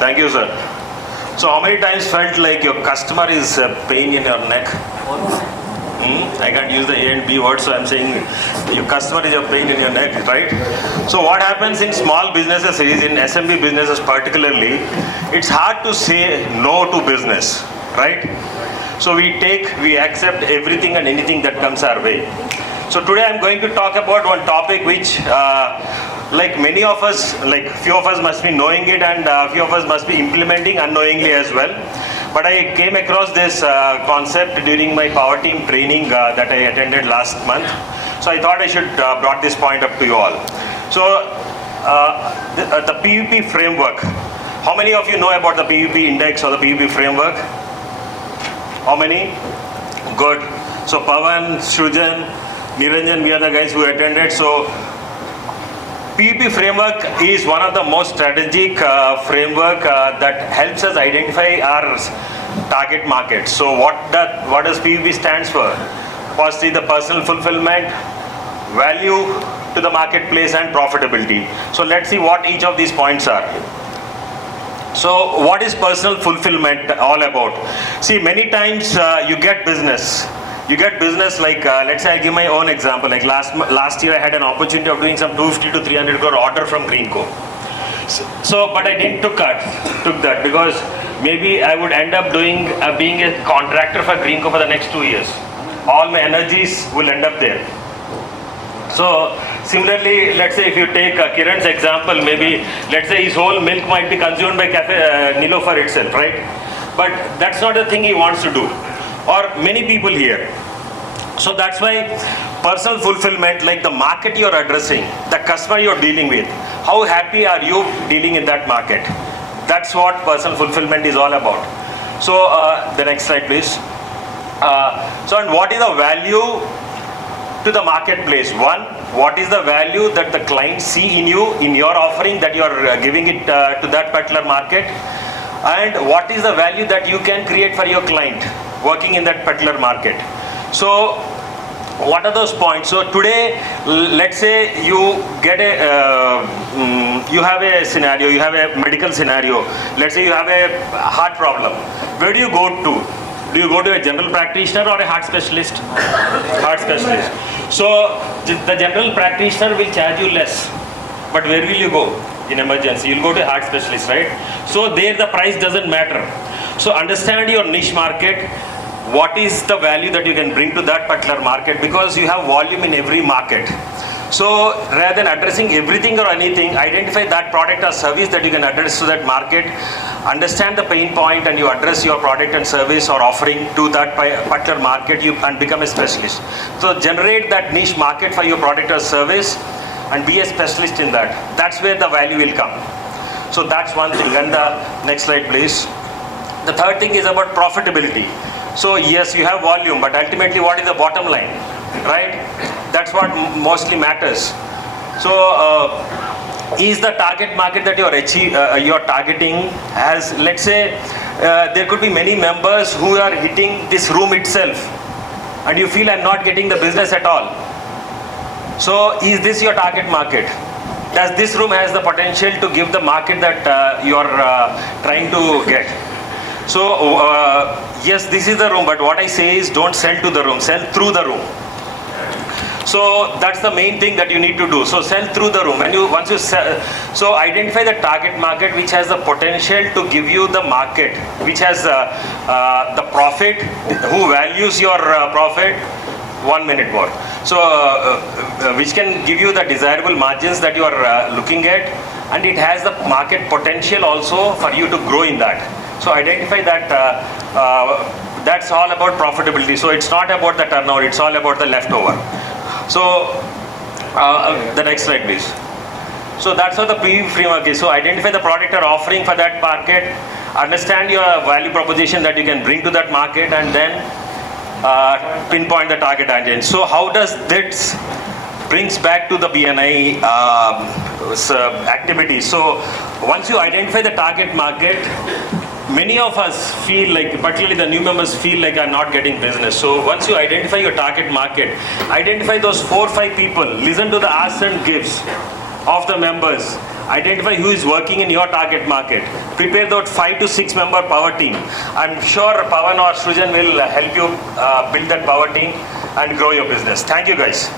Thank you, sir. So how many times felt like your customer is a pain in your neck? I can't use the A and B word, so I'm saying your customer is a pain in your neck, right? So what happens in small businesses is, in SMB businesses particularly, it's hard to say no to business, right? So we accept everything and anything that comes our way. So today I'm going to talk about one topic which like many of us, like few of us must be knowing it, and few of us must be implementing unknowingly as well. But I came across this concept during my power team training that I attended last month. So I thought I should brought this point up to you all. So the PVP framework. How many of you know about the PVP index or the PVP framework? How many? Good. So Pavan, Shujan, Niranjan, we are the guys who attended. So PVP framework is one of the most strategic framework that helps us identify our target market. So what does PVP stands for? Firstly, the personal fulfillment, value to the marketplace, and profitability. So let's see what each of these points are. So what is personal fulfillment all about? See, many times you get business. You get business like, let's say I give my own example. Like last year I had an opportunity of doing some 250 to 300 crore order from Greenco. So, but I didn't took that because maybe I would end up being a contractor for Greenco for the next 2 years. All my energies will end up there. So similarly, let's say if you take Kiran's example, maybe let's say his whole milk might be consumed by Cafe Nilofer itself, right? But that's not the thing he wants to do. Or many people here. So that's why personal fulfillment, like the market you're addressing, the customer you're dealing with, how happy are you dealing in that market? That's what personal fulfillment is all about. So the next slide, please. And what is the value to the marketplace? One, what is the value that the clients see in you, in your offering, that you're giving it to that particular market? And what is the value that you can create for your client working in that particular market? So what are those points? So today, let's say you get you have a scenario, you have a medical scenario. Let's say you have a heart problem. Where do you go to? Do you go to a general practitioner or a heart specialist? Heart specialist. So the general practitioner will charge you less. But where will you go in emergency? You'll go to a heart specialist, right? So there the price doesn't matter. So understand your niche market. What is the value that you can bring to that particular market, because you have volume in every market. So rather than addressing everything or anything, identify that product or service that you can address to that market, understand the pain point, and you address your product and service or offering to that particular market, and become a specialist. So generate that niche market for your product or service and be a specialist in that. That's where the value will come. So that's one thing. And the next slide, please. The third thing is about profitability. So yes, you have volume, but ultimately what is the bottom line, right? That's what mostly matters. So is the target market that you're targeting has, let's say, there could be many members who are hitting this room itself, and you feel I'm not getting the business at all. So is this your target market? Does this room has the potential to give the market that you're trying to get? So yes, this is the room, but what I say is don't sell to the room, sell through the room. So that's the main thing that you need to do. So sell through the room. And once you sell, so identify the target market which has the potential to give you the market, which has the profit, who values your profit. 1 minute more. So which can give you the desirable margins that you are looking at, and it has the market potential also for you to grow in that. So identify that. That's all about profitability. So it's not about the turnover, it's all about the leftover. So the next slide, please. So that's how the PV framework is. So identify the product or offering for that market, understand your value proposition that you can bring to that market, and then pinpoint the target audience. So how does this brings back to the BNI activities? So once you identify the target market, many of us feel like, particularly the new members, feel like I'm not getting business. So once you identify your target market, identify those 4 or 5 people, listen to the asks and gives of the members, Identify who is working in your target market. Prepare that 5 to 6 member power team. I'm sure Pawan or Srujan will help you build that power team and grow your business. Thank you guys.